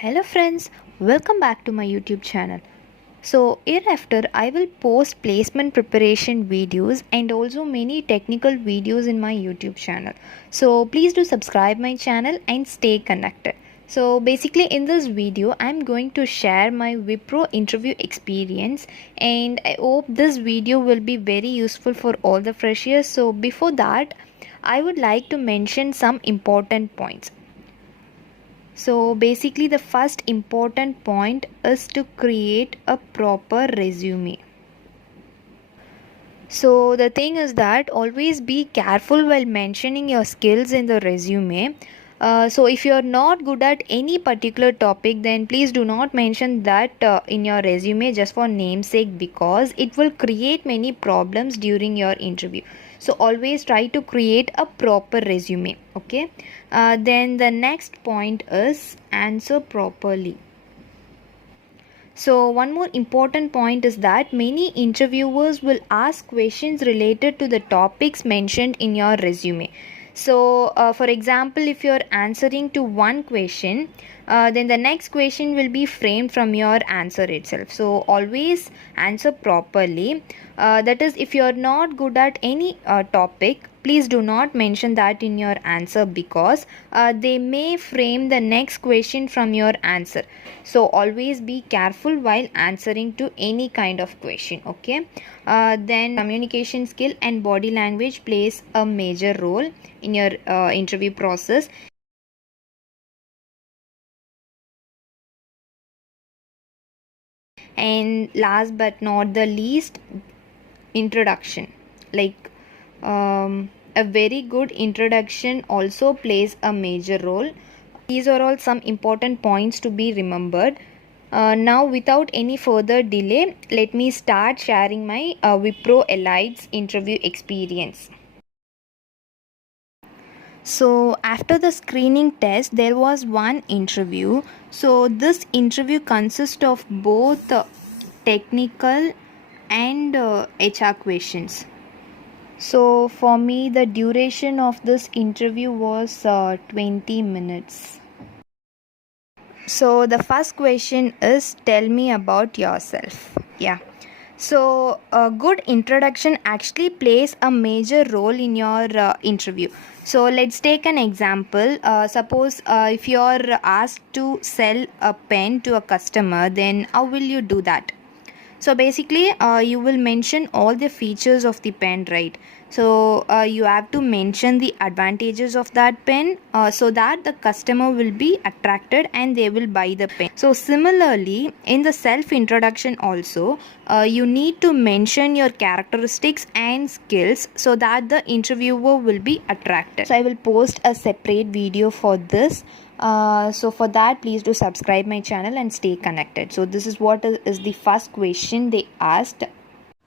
Hello friends, welcome back to my YouTube channel. So hereafter I will post placement preparation videos and also many technical videos in my YouTube channel. So please do subscribe my channel and stay connected. So basically in this video I'm going to share my Wipro interview experience and I hope this video will be very useful for all the freshers. So before that I would like to mention some important points. So basically the first important point is to create a proper resume. So the thing is that always be careful while mentioning your skills in the resume. So if you're not good at any particular topic, then please do not mention that in your resume just for namesake, because it will create many problems during your interview. So always try to create a proper resume. Okay. Then the next point is answer properly. So one more important point is that many interviewers will ask questions related to the topics mentioned in your resume. So for example, if you're answering to one question, then the next question will be framed from your answer itself. So always answer properly. That is, if you're not good at any topic, please do not mention that in your answer, because they may frame the next question from your answer. So always be careful while answering to any kind of question. Okay. Then communication skill and body language plays a major role in your interview process. And last but not the least, introduction. Like a very good introduction also plays a major role. These are all some important points to be remembered. Now without any further delay, let me start sharing my Wipro Elites interview experience. So after the screening test, there was one interview. So this interview consists of both technical and HR questions. So for me, the duration of this interview was 20 minutes. So the first question is, tell me about yourself. Yeah. So a good introduction actually plays a major role in your interview. So let's take an example. Suppose if you're asked to sell a pen to a customer, then how will you do that? So basically you will mention all the features of the pen, right? So you have to mention the advantages of that pen, so that the customer will be attracted and they will buy the pen. So similarly in the self introduction also, you need to mention your characteristics and skills so that the interviewer will be attracted. So I will post a separate video for this. So for that, please do subscribe my channel and stay connected. So this is what is the first question they asked.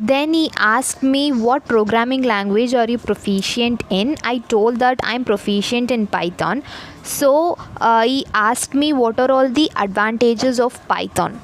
Then he asked me, what programming language are you proficient in? I told that I'm proficient in Python. So he asked me what are all the advantages of Python.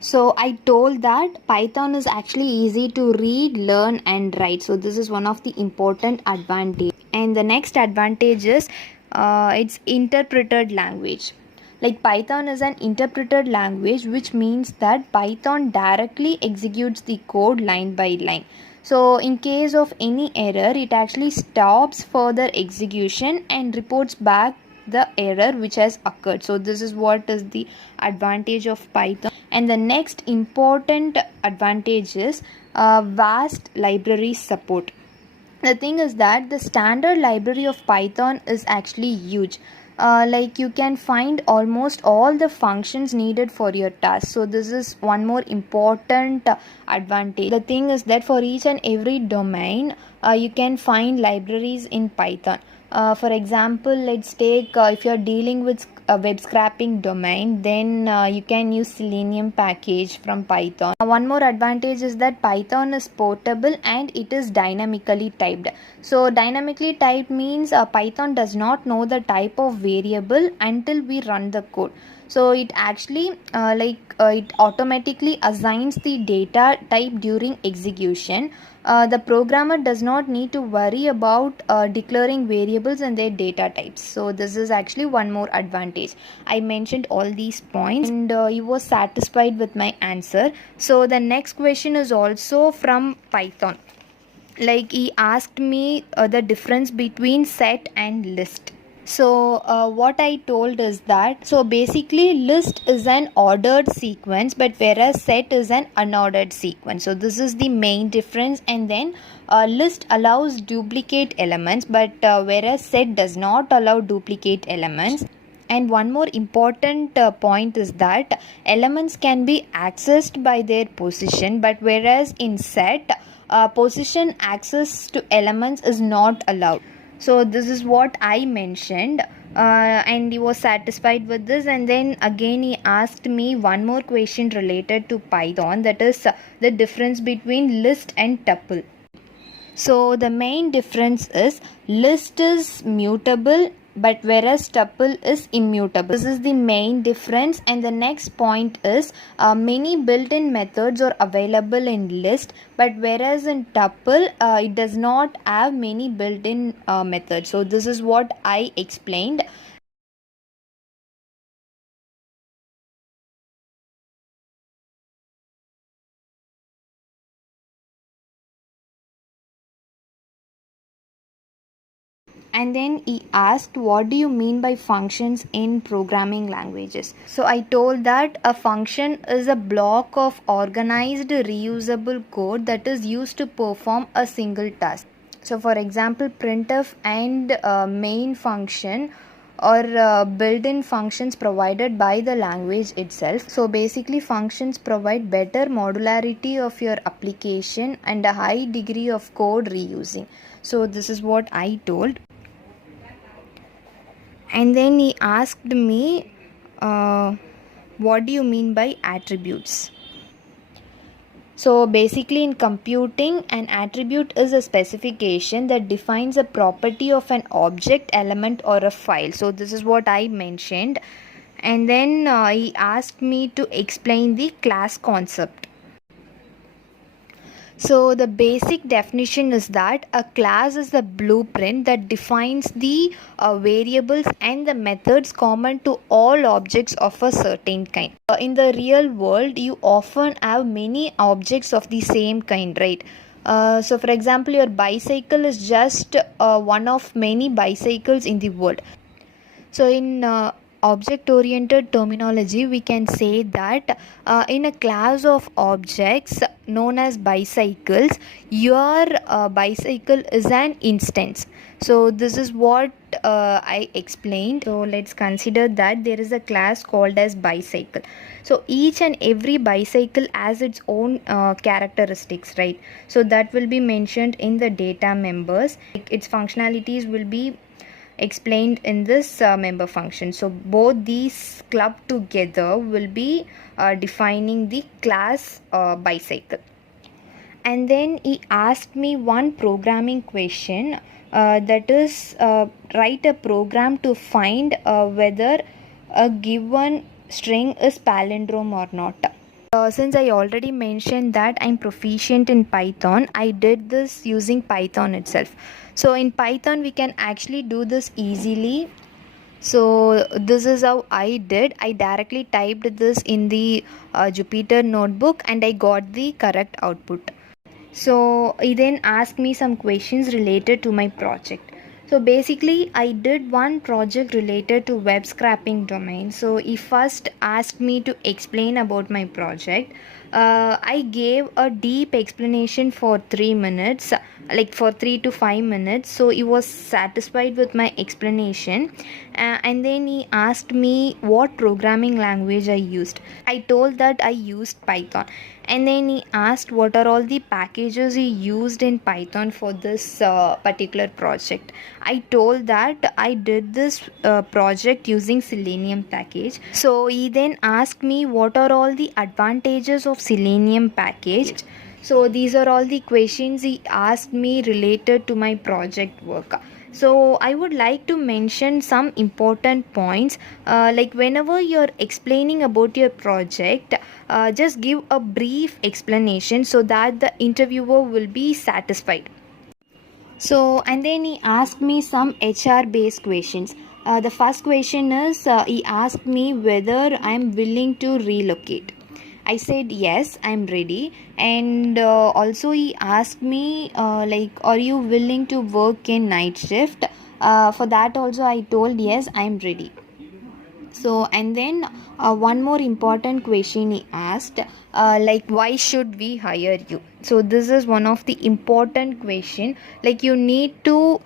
So I told that Python is actually easy to read, learn and write. So this is one of the important advantage. And the next advantage is it's interpreted language. Like Python is an interpreted language, which means that Python directly executes the code line by line. So in case of any error, it actually stops further execution and reports back the error which has occurred. So this is what is the advantage of Python. And the next important advantage is vast library support. The thing is that the standard library of Python is actually huge. Like you can find almost all the functions needed for your task. So this is one more important advantage. The thing is that for each and every domain, you can find libraries in Python. For example, let's take if you're dealing with a web scraping domain, then you can use Selenium package from Python. One more advantage is that Python is portable and it is dynamically typed. So dynamically typed means Python does not know the type of variable until we run the code. So it actually it automatically assigns the data type during execution. The programmer does not need to worry about declaring variables and their data types. So this is actually one more advantage. I mentioned all these points, and he was satisfied with my answer. So the next question is also from Python. Like, he asked me the difference between set and list. So what I told is that, so basically list is an ordered sequence, but whereas set is an unordered sequence. So this is the main difference. And then list allows duplicate elements, but whereas set does not allow duplicate elements. And one more important point is that elements can be accessed by their position, but whereas in set, position access to elements is not allowed. So this is what I mentioned, and he was satisfied with this. And then again he asked me one more question related to Python, that is the difference between list and tuple. So the main difference is list is mutable, but whereas tuple is immutable. This is the main difference. And the next point is many built-in methods are available in list, but whereas in tuple it does not have many built-in methods. So this is what I explained. And then he asked, what do you mean by functions in programming languages? So I told that a function is a block of organized reusable code that is used to perform a single task. So for example, printf and main function or built-in functions provided by the language itself. So basically functions provide better modularity of your application and a high degree of code reusing. So this is what I told. And then he asked me, what do you mean by attributes? So basically in computing, an attribute is a specification that defines a property of an object, element, or a file. So this is what I mentioned. And then he asked me to explain the class concept. So the basic definition is that a class is the blueprint that defines the variables and the methods common to all objects of a certain kind. In the real world, you often have many objects of the same kind, right? So for example, your bicycle is just one of many bicycles in the world. So in object oriented terminology, we can say that in a class of objects known as bicycles, your bicycle is an instance. So this is what I explained. So let's consider that there is a class called as bicycle. So each and every bicycle has its own characteristics, right? So that will be mentioned in the data members. Its functionalities will be explained in this member function. So both these clubbed together will be defining the class bicycle. And then he asked me one programming question, that is write a program to find whether a given string is palindrome or not. Since I already mentioned that I'm proficient in Python, I did this using Python itself. So in Python, we can actually do this easily. So this is how I did. I directly typed this in the Jupyter notebook and I got the correct output. So he then asked me some questions related to my project. So basically I did one project related to web scraping domain. So he first asked me to explain about my project. I gave a deep explanation for 3 minutes, like for 3 to 5 minutes. So he was satisfied with my explanation, and then he asked me what programming language I used. I told that I used Python. And then he asked what are all the packages he used in Python for this particular project. I told that I did this project using Selenium package. So he then asked me what are all the advantages of Selenium package. So these are all the questions he asked me related to my project work. So I would like to mention some important points. Like whenever you're explaining about your project, just give a brief explanation so that the interviewer will be satisfied. So, and then he asked me some HR based questions. The first question is he asked me whether I'm willing to relocate. I said yes, I'm ready. And also, he asked me, like, are you willing to work in night shift? For that, also, I told yes, I'm ready. So, and then one more important question he asked, like, why should we hire you? So, this is one of the important question. Like, you need to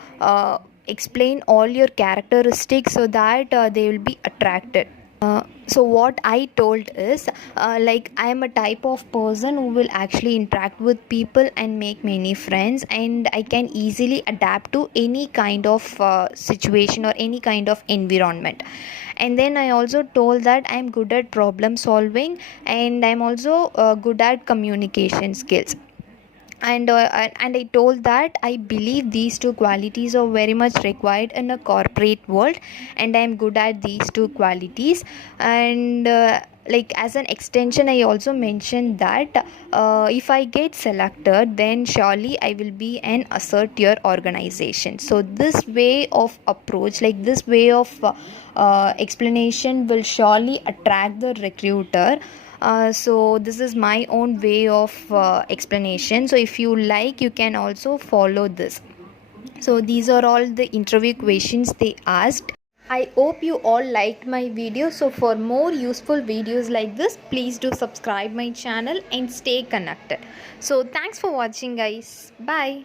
explain all your characteristics so that they will be attracted. So what I told is, like, I am a type of person who will actually interact with people and make many friends, and I can easily adapt to any kind of situation or any kind of environment. And then I also told that I'm good at problem solving, and I'm also good at communication skills. And I told that I believe these two qualities are very much required in a corporate world, and I'm good at these two qualities. And like, as an extension, I also mentioned that if I get selected, then surely I will be an assert your organization. So this way of approach, like this way of explanation, will surely attract the recruiter. So this is my own way of explanation. So if you like, you can also follow this. So these are all the interview questions they asked. I hope you all liked my video. So for more useful videos like this, please do subscribe my channel and stay connected. So thanks for watching, guys. Bye.